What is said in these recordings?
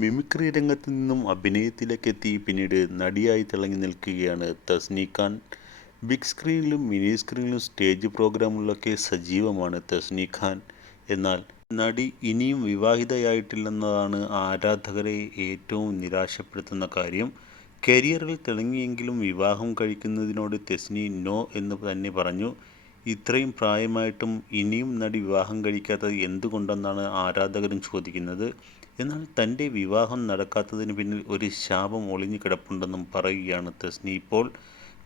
Mimicry രംഗത്ത് നിന്നും അഭിനയത്തിലേക്കെത്തി പിന്നീട് നടിയായി തിളങ്ങി നിൽക്കുകയാണ് തസ്നി ഖാൻ. ബിഗ് സ്ക്രീനിലും മിനി സ്ക്രീനിലും സ്റ്റേജ് പ്രോഗ്രാമുകളിലൊക്കെ സജീവമാണ് തസ്നി ഖാൻ. എന്നാൽ നടി ഇനിയും വിവാഹിതയായിട്ടില്ലെന്നതാണ് ആരാധകരെ ഏറ്റവും നിരാശപ്പെടുത്തുന്ന കാര്യം. കരിയറിൽ തിളങ്ങിയെങ്കിലും വിവാഹം കഴിക്കുന്നതിനോട് തസ്നി നോ എന്ന് തന്നെ പറഞ്ഞു. ഇത്രയും പ്രായമായിട്ടും ഇനിയും നടി വിവാഹം കഴിക്കാത്തത് എന്തുകൊണ്ടെന്നാണ് ആരാധകരും ചോദിക്കുന്നത്. എന്നാൽ തൻ്റെ വിവാഹം നടക്കാത്തതിന് പിന്നിൽ ഒരു ശാപം ഒളിഞ്ഞു കിടപ്പുണ്ടെന്നും പറയുകയാണ് തസ്നി ഇപ്പോൾ.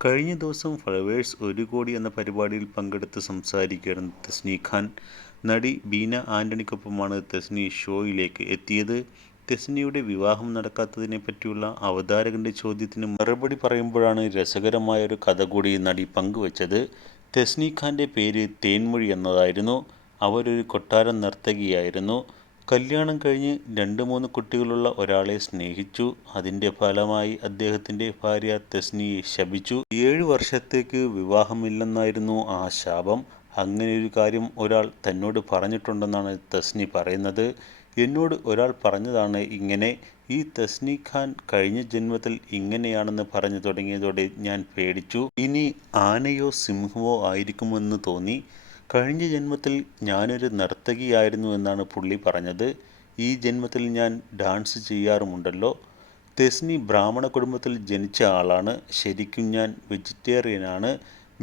കഴിഞ്ഞ ദിവസം ഫ്ലവേഴ്സ് 1 കോടി എന്ന പരിപാടിയിൽ പങ്കെടുത്ത് സംസാരിക്കുകയായിരുന്നു തസ്നി ഖാൻ. നടി ബീന ആൻ്റണിക്കൊപ്പമാണ് തസ്നി ഷോയിലേക്ക് എത്തിയത്. തസ്നിയുടെ വിവാഹം നടക്കാത്തതിനെ പറ്റിയുള്ള അവതാരകൻ്റെ ചോദ്യത്തിന് മറുപടി പറയുമ്പോഴാണ് രസകരമായൊരു കഥ കൂടി നടി പങ്കുവച്ചത്. തസ്നി ഖാൻ്റെ പേര് തേൻമൊഴി എന്നതായിരുന്നു. അവരൊരു കൊട്ടാരം നർത്തകിയായിരുന്നു. കല്യാണം കഴിഞ്ഞ് 2-3 കുട്ടികളുള്ള ഒരാളെ സ്നേഹിച്ചു. അതിൻ്റെ ഫലമായി അദ്ദേഹത്തിൻ്റെ ഭാര്യ തസ്നിയെ ശപിച്ചു. 7 വർഷത്തേക്ക് വിവാഹമില്ലെന്നായിരുന്നു ആ ശാപം. അങ്ങനെയൊരു കാര്യം ഒരാൾ തന്നോട് പറഞ്ഞിട്ടുണ്ടെന്നാണ് തസ്നി പറയുന്നത്. എന്നോട് ഒരാൾ പറഞ്ഞതാണ് ഇങ്ങനെ. ഈ തസ്നി ഖാൻ കഴിഞ്ഞ ജന്മത്തിൽ ഇങ്ങനെയാണെന്ന് പറഞ്ഞു തുടങ്ങിയതോടെ ഞാൻ പേടിച്ചു. ഇനി ആനയോ സിംഹമോ ആയിരിക്കുമെന്ന് തോന്നി. കഴിഞ്ഞ ജന്മത്തിൽ ഞാനൊരു നർത്തകിയായിരുന്നു എന്നാണ് പുള്ളി പറഞ്ഞത്. ഈ ജന്മത്തിൽ ഞാൻ ഡാൻസ് ചെയ്യാറുമുണ്ടല്ലോ. തെസ്നി ബ്രാഹ്മണ കുടുംബത്തിൽ ജനിച്ച ആളാണ്. ശരിക്കും ഞാൻ വെജിറ്റേറിയനാണ്.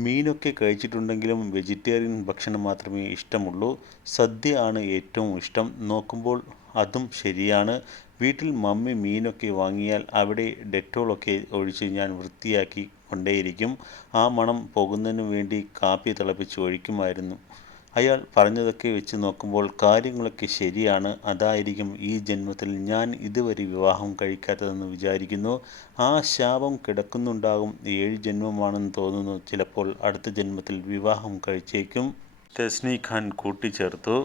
മീനൊക്കെ കഴിച്ചിട്ടുണ്ടെങ്കിലും വെജിറ്റേറിയൻ ഭക്ഷണം മാത്രമേ ഇഷ്ടമുള്ളൂ. സദ്യ ആണ് ഏറ്റവും ഇഷ്ടം. നോക്കുമ്പോൾ അതും ശരിയാണ്. വീട്ടിൽ മമ്മി മീനൊക്കെ വാങ്ങിയാൽ അവിടെ ഡെറ്റോളൊക്കെ ഒഴിച്ച് ഞാൻ വൃത്തിയാക്കി കൊണ്ടേയിരിക്കും. ആ മണം പോകുന്നതിനു വേണ്ടി കാപ്പി തിളപ്പിച്ച് ഒഴിക്കുമായിരുന്നു. അയാൾ പറഞ്ഞതൊക്കെ വെച്ച് നോക്കുമ്പോൾ കാര്യങ്ങളൊക്കെ ശരിയാണ്. അതായിരിക്കും ഈ ജന്മത്തിൽ ഞാൻ ഇതുവരെ വിവാഹം കഴിക്കാത്തതെന്ന് വിചാരിക്കുന്നു. ആ ശാപം കിടക്കുന്നുണ്ടാകും. 7 ജന്മമാണെന്ന് തോന്നുന്നു. ചിലപ്പോൾ അടുത്ത ജന്മത്തിൽ വിവാഹം കഴിച്ചേക്കും. തസ്നി ഖാൻ കൂട്ടിച്ചേർത്തു.